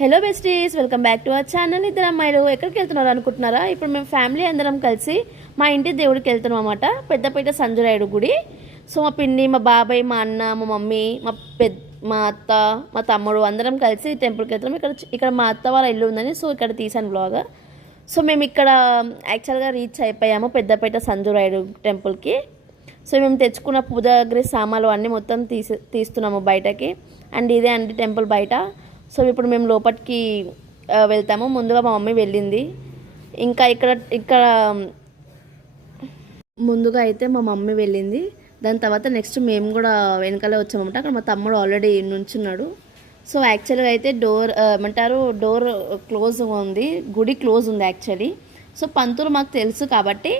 Hello besties, welcome back to our channel. ఇద్దరు అమ్మాయిలు ఎక్కడికి వెళ్తున్నారు అనుకుంటున్నారా? ఇప్పుడు మేము ఫ్యామిలీ అందరం కలిసి మా ఇంటి దేవుడికి వెళ్తున్నాం అన్నమాట. పెద్దపేట సంజురాయుడు గుడి. సో మా పిన్ని, మా బాబాయ్, మా అన్న, మా మమ్మీ, మా అత్త, మా తమ్ముడు అందరం కలిసి టెంపుల్కి వెళ్తున్నాం. ఇక్కడ మా అత్త వాళ్ళ ఇల్లు ఉందని సో ఇక్కడ తీసాను బ్లాగ్. సో మేము ఇక్కడ యాక్చువల్గా రీచ్ అయిపోయాము పెద్దపేట సంజురాయుడు టెంపుల్కి. సో మేము తెచ్చుకున్న పూజాగ్రి సామాన్లు అన్నీ మొత్తం తీస్తున్నాము బయటకి. అండ్ ఇదే అండి టెంపుల్ బయట. సో ఇప్పుడు మేము లోపలికి వెళ్తాము. ముందుగా మా మమ్మీ వెళ్ళింది. ఇంకా ఇక్కడ ముందుగా అయితే మా మమ్మీ వెళ్ళింది. దాని తర్వాత నెక్స్ట్ మేము కూడా వెనకాలే వచ్చామన్నమాట. అక్కడ మా తమ్ముడు ఆల్రెడీ నుంచున్నాడు. సో యాక్చువల్గా అయితే డోర్ క్లోజ్ ఉంది, గుడి క్లోజ్ ఉంది యాక్చువల్లీ. సో పంతులు మాకు తెలుసు కాబట్టి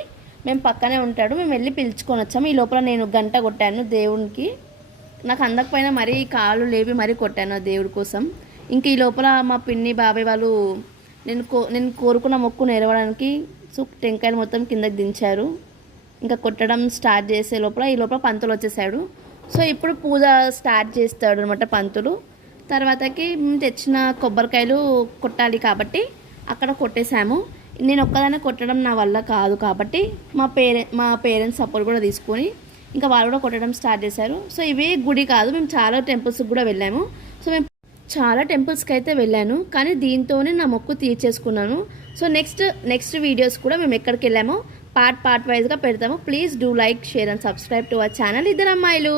మేము పక్కనే ఉంటాడు, మేము వెళ్ళి పిలుచుకొని వచ్చాము. ఈ లోపల నేను గంట కొట్టాను దేవునికి. నాకు అందకపోయినా మరీ కాళ్ళు లేపి మరీ కొట్టాను ఆ దేవుడి కోసం. ఇంక ఈ లోపల మా పిన్ని, బాబాయ్ వాళ్ళు నేను కోరుకున్న మొక్కు నెరవడానికి సో టెంకాయలు మొత్తం కిందకి దించారు. ఇంకా కొట్టడం స్టార్ట్ చేసే ఈ లోపల పంతులు వచ్చేసాడు. సో ఇప్పుడు పూజ స్టార్ట్ చేస్తాడు అనమాట పంతులు. తర్వాతకి మేము తెచ్చిన కొబ్బరికాయలు కొట్టాలి కాబట్టి అక్కడ కొట్టేశాము. నేను ఒక్కదాన్ని కొట్టడం నా వల్ల కాదు కాబట్టి మా పేరెంట్స్ సపోర్ట్ కూడా తీసుకొని ఇంకా వాళ్ళు కూడా కొట్టడం స్టార్ట్ చేశారు. సో ఇవే గుడి కాదు, మేము చాలా టెంపుల్స్కి కూడా వెళ్ళాము. సో మేము చాలా టెంపుల్స్కి అయితే వెళ్ళాను, కానీ దీంతోనే నా మొక్కు తీర్చేసుకున్నాను. సో నెక్స్ట్ వీడియోస్ కూడా మేము ఎక్కడికి వెళ్ళామో పార్ట్ వైజ్గా పెడతాము. Please do like, share and subscribe to our channel ఇద్దరు అమ్మాయిలు.